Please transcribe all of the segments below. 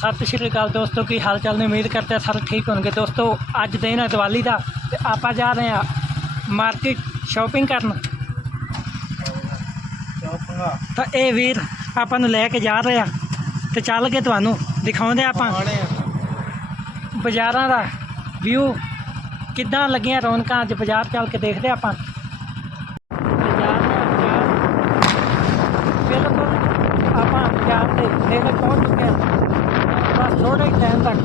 ਸਤਿ ਸ਼੍ਰੀ ਅਕਾਲ ਦੋਸਤੋ ਕੀ ਹਾਲ ਚਾਲ ਨੇ? ਉਮੀਦ ਕਰਦੇ ਹਾਂ ਸਾਰੇ ਠੀਕ ਹੋਣਗੇ। ਦੋਸਤੋ ਅੱਜ ਦਿਨ ਹੈ ਦੀਵਾਲੀ ਦਾ ਤੇ ਆਪਾਂ ਜਾ ਰਹੇ ਹਾਂ ਮਾਰਕੀਟ ਸ਼ਾਪਿੰਗ ਕਰਨ। ਤਾਂ ਇਹ ਵੀਰ ਆਪਾਂ ਨੂੰ ਲੈ ਕੇ ਜਾ ਰਹੇ ਆ ਤੇ ਚੱਲ ਕੇ ਤੁਹਾਨੂੰ ਦਿਖਾਉਂਦੇ ਆਪਾਂ। ਬਾਜ਼ਾਰਾਂ ਦਾ ਵਿਊ ਕਿੱਦਾਂ ਲੱਗੀਆਂ ਰੌਣਕਾਂ ਅੱਜ ਬਾਜ਼ਾਰ ਚੱਲ ਕੇ ਦੇਖਦੇ ਆਪਾਂ। ਦਾ ਬਿਲਕੁਲ ਆਪਾਂ ਬਾਜ਼ਾਰ ਦੇ ਨੇੜੇ ਪਹੁੰਚ ਚੁੱਕੇ ਹਾਂ। ਥੋੜੇ ਹੀ ਟਾਈਮ ਤੱਕ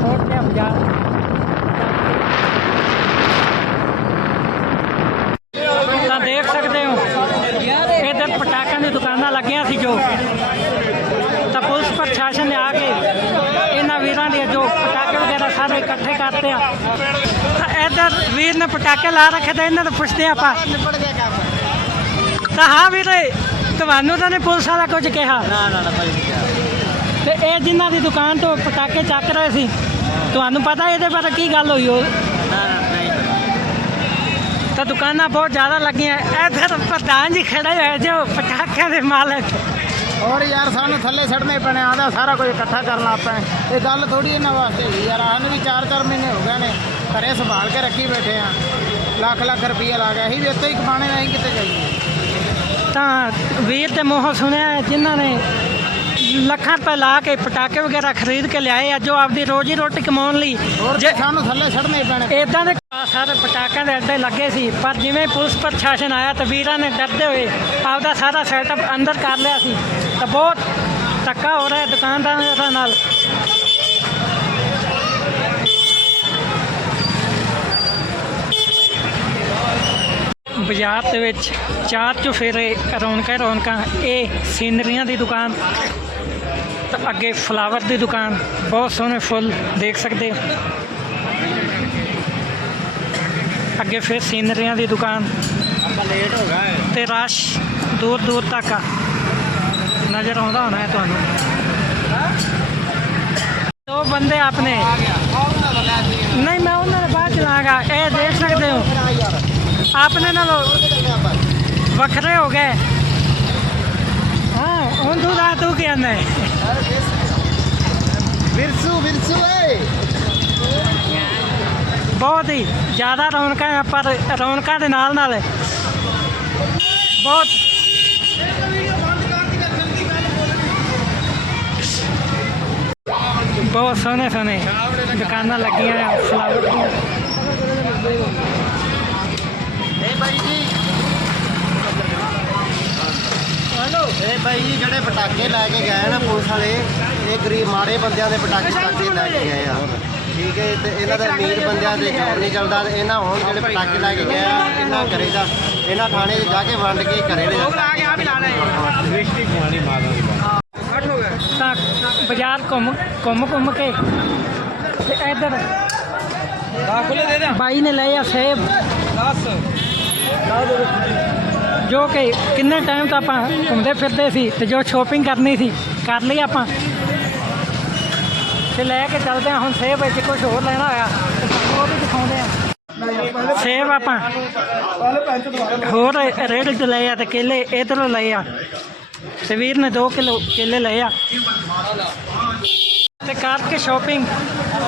ਪਹੁੰਚਦੇ ਹਾਂ ਬਾਜ਼ਾਰ। ਤਾਂ ਦੇਖ ਸਕਦੇ ਹੋ, ਇੱਧਰ ਪਟਾਕਿਆਂ ਦੀ ਦੁਕਾਨਾਂ ਲੱਗੀਆਂ ਸੀ ਜੋ। ਤਾਂ ਪੁਲਿਸ ਪ੍ਰਸ਼ਾਸਨ ਨੇ ਆ ਕੇ ਇਹਨਾਂ ਵੀਰਾਂ ਦੇ ਜੋ ਪਟਾਕੇ ਵਗੈਰਾ ਸਾਰੇ ਇਕੱਠੇ ਕਰਤੇ ਆ। ਤਾਂ ਇੱਧਰ ਵੀਰ ਨੇ ਪਟਾਕੇ ਲਾ ਰੱਖੇ ਤੇ ਇਹਨਾਂ ਨੂੰ ਪੁੱਛਦੇ ਆਪਾਂ। ਤਾਂ ਹਾਂ ਵੀਰੇ, ਤੁਹਾਨੂੰ ਤਾਂ ਨਹੀਂ ਪੁਲਿਸ ਵਾਲਾ ਕੁਝ ਕਿਹਾ? ਨਾ ਨਾ ਨਾ, ਭਾਈ ਤੇ ਇਹ ਜਿਨ੍ਹਾਂ ਦੀ ਦੁਕਾਨ ਤੋਂ ਪਟਾਕੇ ਚੱਕ ਰਹੇ ਸੀ ਤੁਹਾਨੂੰ ਪਤਾ ਇਹਦੇ ਬਾਰੇ ਕੀ ਗੱਲ ਹੋਈ ਉਹ? ਤਾਂ ਦੁਕਾਨਾਂ ਬਹੁਤ ਜ਼ਿਆਦਾ ਲੱਗੀਆਂ ਇੱਧਰ ਪ੍ਰਧਾਨ ਜੀ ਖੜੇ ਹੋਏ ਜੋ ਪਟਾਕਿਆਂ ਦੇ ਮਾਲਕ। ਹੋਰ ਯਾਰ ਸਾਨੂੰ ਥੱਲੇ ਛੱਡਨੇ ਪੈਣੇ ਆਦਾ ਸਾਰਾ ਕੁਝ ਇਕੱਠਾ ਕਰਨਾ ਆਪਾਂ ਇਹ ਗੱਲ ਥੋੜੀ ਇਹਨਾਂ ਵਾਸਤੇ ਯਾਰ ਸਾਨੂੰ ਵੀ 4-4 ਮਹੀਨੇ ਹੋ ਗਏ ਨੇ ਘਰੇ ਸੰਭਾਲ ਕੇ ਰੱਖੀ ਬੈਠੇ ਆ। ਲੱਖ ਲੱਖ ਰੁਪਈਆ ਲਾ ਗਿਆ ਅਸੀਂ ਵੀ ਇੱਥੇ ਹੀ ਕਮਾਣੇ ਨਹੀਂ ਕਿਤੇ ਜਾਈਏ? ਤਾਂ ਵੀਰ ਦੇ ਮੂੰਹੋਂ ਸੁਣਿਆ ਜਿਨ੍ਹਾਂ ਨੇ ਲੱਖਾਂ ਰੁਪਏ ਲਾ ਕੇ ਪਟਾਕੇ ਵਗੈਰਾ ਖਰੀਦ ਕੇ ਲਿਆਏ। ਆ ਜੋ ਆਪਦੀ ਰੋਜੀ ਰੋਟੀ ਕਮਾਉਣ ਲਈ ਹੋਰ ਜੇ ਸਾਨੂੰ ਥੱਲੇ ਛੱਡਨੇ ਪੈਣੇ। ਇਦਾਂ ਦੇ ਸਾਰੇ ਪਟਾਕਿਆਂ ਦੇ ਅੱਡੇ ਲੱਗੇ ਸੀ ਪਰ ਜਿਵੇਂ ਪੁਲਿਸ ਪ੍ਰਸ਼ਾਸਨ ਆਇਆ ਤਾਂ ਵੀਰਾਂ ਨੇ ਡਰਦੇ ਹੋਏ ਆਪਦਾ ਸਾਰਾ ਸੈਟਅਪ ਅੰਦਰ ਕਰ ਲਿਆ ਸੀ। ਤਾਂ ਬਹੁਤ ਧੱਕਾ ਹੋ ਰਿਹਾ ਦੁਕਾਨਦਾਰਾਂ ਨਾਲ। ਬਾਜ਼ਾਰ ਦੇ ਵਿੱਚ ਚਾਰ ਚੁਫੇਰੇ ਰੌਣਕਾਂ ਰੌਣਕਾਂ ਇਹ ਸੀਨਰੀਆਂ ਦੀ ਦੁਕਾਨ। ਤਾਂ ਅੱਗੇ ਫਲਾਵਰ ਦੀ ਦੁਕਾਨ ਬਹੁਤ ਸੋਹਣੇ ਫੁੱਲ ਦੇਖ ਸਕਦੇ ਹੋ। ਅੱਗੇ ਫਿਰ ਸੀਨਰੀਆਂ ਦੀ ਦੁਕਾਨ। ਆਪਾਂ ਲੇਟ ਹੋ ਗਏ। ਤੇ ਰਸ਼ ਦੂਰ ਦੂਰ ਤੱਕ ਆ। ਨਜ਼ਰ ਆਉਂਦਾ ਹੋਣਾ ਹੈ ਤੁਹਾਨੂੰ। ਦੋ ਬੰਦੇ ਆਪਣੇ। ਨਹੀਂ ਮੈਂ ਉਹਨਾਂ ਦੇ ਬਾਅਦ ਚਲਾਗਾ ਇਹ ਦੇਖ ਸਕਦੇ ਹੋ। ਆਪਣੇ ਨਾਲੋਂ ਵੱਖਰੇ ਹੋ ਗਏ। ਹਾਂ ਹੁਣ ਤੂੰ ਦਾ ਤੂੰ ਕੀ ਆਂਦਾ ਵਿਰਸੂ ਵਿਰਸੂ ਏ ਬਹੁਤ ਹੀ ਜ਼ਿਆਦਾ ਰੌਣਕਾਂ ਆ ਪਰ ਰੌਣਕਾਂ ਦੇ ਨਾਲ ਨਾਲ ਬਹੁਤ ਬਹੁਤ ਸੋਹਣੇ ਸੋਹਣੇ ਦੁਕਾਨਾਂ ਲੱਗੀਆਂ ਆ ਫਲਾਵਰ ਦੀਆਂ ਇਹ ਬਾਈ ਜੀ ਹਲੋ ਇਹ ਬਾਈ ਜੀ ਜਿਹੜੇ ਪਟਾਕੇ ਲੈ ਕੇ ਗਏ ਨਾ ਪੁਲਿਸ ਵਾਲੇ ਇਹ ਗਰੀਬ ਮਾੜੇ ਬੰਦਿਆਂ ਦੇ ਪਟਾਕੇ ਪਟਾਕੇ ਲੈ ਕੇ ਗਏ ਆ। ਠੀਕ ਹੈ ਤੇ ਇਹਨਾਂ ਦਾ ਅਮੀਰ ਬੰਦਿਆਂ ਦੇ ਕੰਮ ਨਹੀਂ ਚੱਲਦਾ ਤੇ ਇਹਨਾਂ ਹੁਣ ਜਿਹੜੇ ਪਟਾਕੇ ਲੈ ਕੇ ਗਏ ਆ ਇਹਨਾਂ ਘਰੇ ਦਾ ਇਹਨਾਂ ਥਾਣੇ 'ਚ ਜਾ ਕੇ ਵੰਡ ਕੇ ਘਰੇ ਲੈ ਤਾਂ ਬਾਜ਼ਾਰ ਘੁੰਮ ਘੁੰਮ ਘੁੰਮ ਕੇ ਤੇ ਇੱਧਰ ਬਾਈ ਨੇ ਲਏ ਆ ਸੇਬ। ਜੋ ਕਿ ਕਿੰਨੇ ਟਾਈਮ ਤੋਂ ਆਪਾਂ ਘੁੰਮਦੇ ਫਿਰਦੇ ਸੀ ਤੇ ਜੋ ਸ਼ੋਪਿੰਗ ਕਰਨੀ ਸੀ, ਕਰ ਲਈ ਆਪਾਂ। ਤੇ ਲੈ ਕੇ ਚੱਲਦੇ ਹਾਂ ਹੁਣ ਸੇਬ ਵਿੱਚ ਕੁਝ ਹੋਰ ਲੈਣਾ ਹੋਇਆ, ਤੇ ਤੁਹਾਨੂੰ ਉਹ ਵੀ ਦਿਖਾਉਂਦੇ ਆ ਸੇਬ ਆਪਾਂ ਹੋਰ ਰੇਟ ਤੇ ਲਏ ਆ ਤੇ ਕੇਲੇ ਇਧਰੋਂ ਲਏ ਆ। ਤੇ ਵੀਰ ਨੇ 2 ਕਿਲੋ ਕੇਲੇ ਲਏ ਆ। ਤੇ ਕਰਕੇ ਸ਼ਾਪਿੰਗ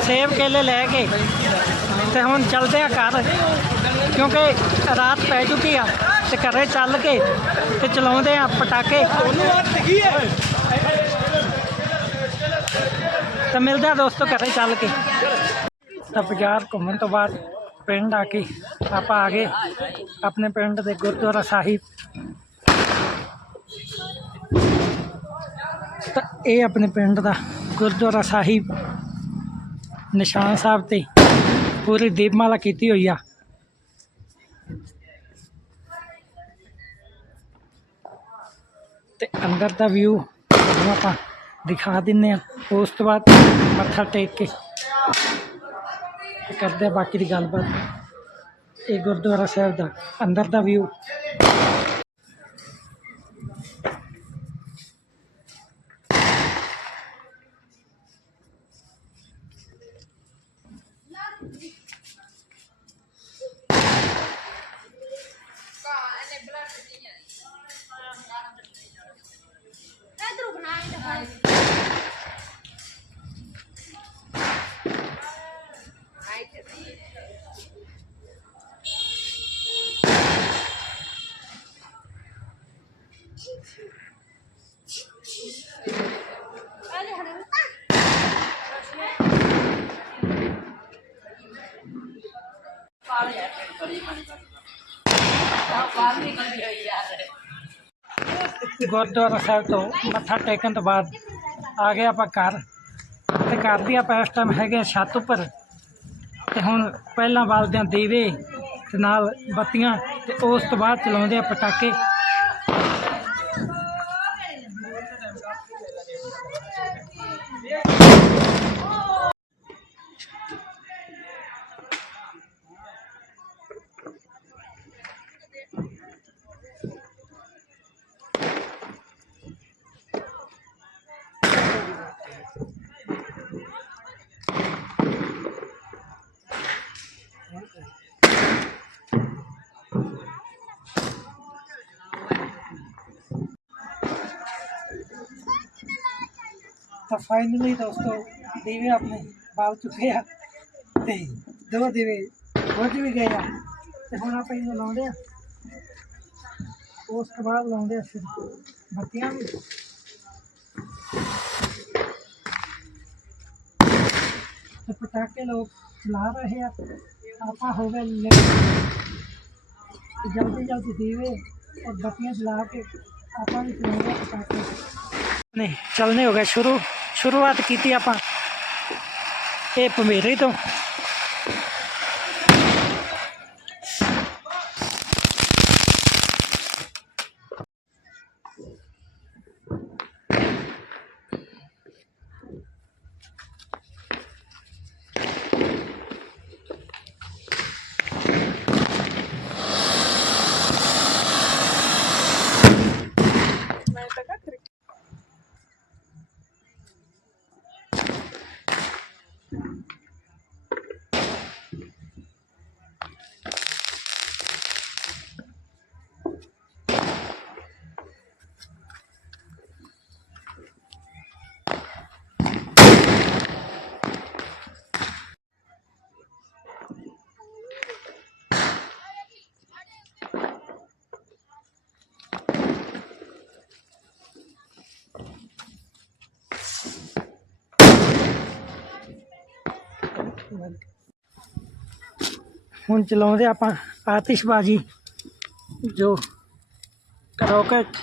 ਸੇਬ ਕੇਲੇ ਲੈ ਕੇ। ਤੇ ਹੁਣ ਚੱਲਦੇ ਆ ਘਰ, ਕਿਉਂਕਿ ਰਾਤ ਪੈ ਚੁੱਕੀ ਆ। ਤੇ ਘਰੇ ਚੱਲ ਕੇ ਤੇ ਚਲਾਉਂਦੇ ਆ ਪਟਾਕੇ। ਤਾਂ ਮਿਲਦੇ ਆ ਦੋਸਤੋ ਘਰੇ ਚੱਲ ਕੇ। ਤਾਂ ਬਾਜ਼ਾਰ ਘੁੰਮਣ ਤੋਂ ਬਾਅਦ ਪਿੰਡ ਆ ਕੇ ਆਪਾਂ ਆ ਗਏ। ਆਪਣੇ ਪਿੰਡ ਦੇ ਗੁਰਦੁਆਰਾ ਸਾਹਿਬ। ਤਾਂ ਇਹ ਆਪਣੇ ਪਿੰਡ ਦਾ ਗੁਰਦੁਆਰਾ ਸਾਹਿਬ। ਨਿਸ਼ਾਨ ਸਾਹਿਬ ਤੇ ਪੂਰੀ ਦੀਪਮਾਲਾ ਕੀਤੀ ਹੋਈ ਆ। ਤੇ ਅੰਦਰ ਦਾ ਵਿਊ ਤੁਹਾਨੂੰ ਆਪਾਂ ਦਿਖਾ ਦਿੰਨੇ ਆ। ਉਸ ਤੋਂ ਬਾਅਦ ਮੱਥਾ ਟੇਕ ਕੇ ਕਰਦੇ ਆ ਬਾਕੀ ਦੀ ਗੱਲਬਾਤ। ਇਹ ਗੁਰਦੁਆਰਾ ਸਾਹਿਬ ਦਾ ਅੰਦਰ ਦਾ ਵਿਊ ਗੁਰਦੁਆਰਾ ਸਾਹਿਬ ਤੋਂ ਮੱਥਾ ਟੇਕਣ ਤੋਂ ਬਾਅਦ ਆ ਗਏ ਆਪਾਂ ਘਰ। ਤੇ ਘਰ ਦੀ ਆਪਾਂ ਇਸ ਟਾਈਮ ਹੈਗੇ ਛੱਤ ਉੱਪਰ। ਤੇ ਹੁਣ ਪਹਿਲਾਂ ਬਾਲਦੇ ਬਲਦਿਆਂ ਦੀਵੇ ਤੇ ਨਾਲ ਬੱਤੀਆਂ ਤੇ ਉਸ ਤੋਂ ਬਾਅਦ ਚਲਾਉਂਦੇ ਆ ਪਟਾਕੇ। ਤਾਂ ਫਾਈਨਲੀ ਦੋਸਤੋ ਦੀਵੇ ਆਪਣੇ ਬਾਲ ਚੁੱਕੇ ਆ ਤੇ ਦੋ ਦੀਵੇ ਬੁੱਝ ਵੀ ਗਏ ਆ ਤੇ ਹੁਣ ਆਪਾਂ ਇਹਨੂੰ ਲਾਉਂਦੇ ਆ ਉਸ ਤੋਂ ਬਾਅਦ ਲਾਉਂਦੇ ਆ ਫਿਰ ਬੱਤੀਆਂ ਵੀ ਤੇ ਪਟਾਕੇ ਲੋਕ ਚਲਾ ਰਹੇ ਆ ਆਪਾਂ ਹੋ ਗਏ ਲੇਟ ਤੇ ਜਲਦੀ ਜਲਦੀ ਦੀਵੇ और ਬੱਤੀਆਂ ਜਲਾ ਕੇ ਆਪਾਂ ਵੀ ਚਲਾਉਂਦੇ ਆ ਪਟਾਕੇ ਨਹੀਂ ਚੱਲਣੇ ਹੋ ਗਏ ਸ਼ੁਰੂ ਸ਼ੁਰੂਆਤ ਕੀਤੀ ਆਪਾਂ ਇਹ ਭਮੇਰੇ ਤੋਂ ਹੁਣ ਚਲਾਉਂਦੇ ਆਪਾਂ ਆਤਿਸ਼ਬਾਜ਼ੀ ਜੋ ਰੋਕਟ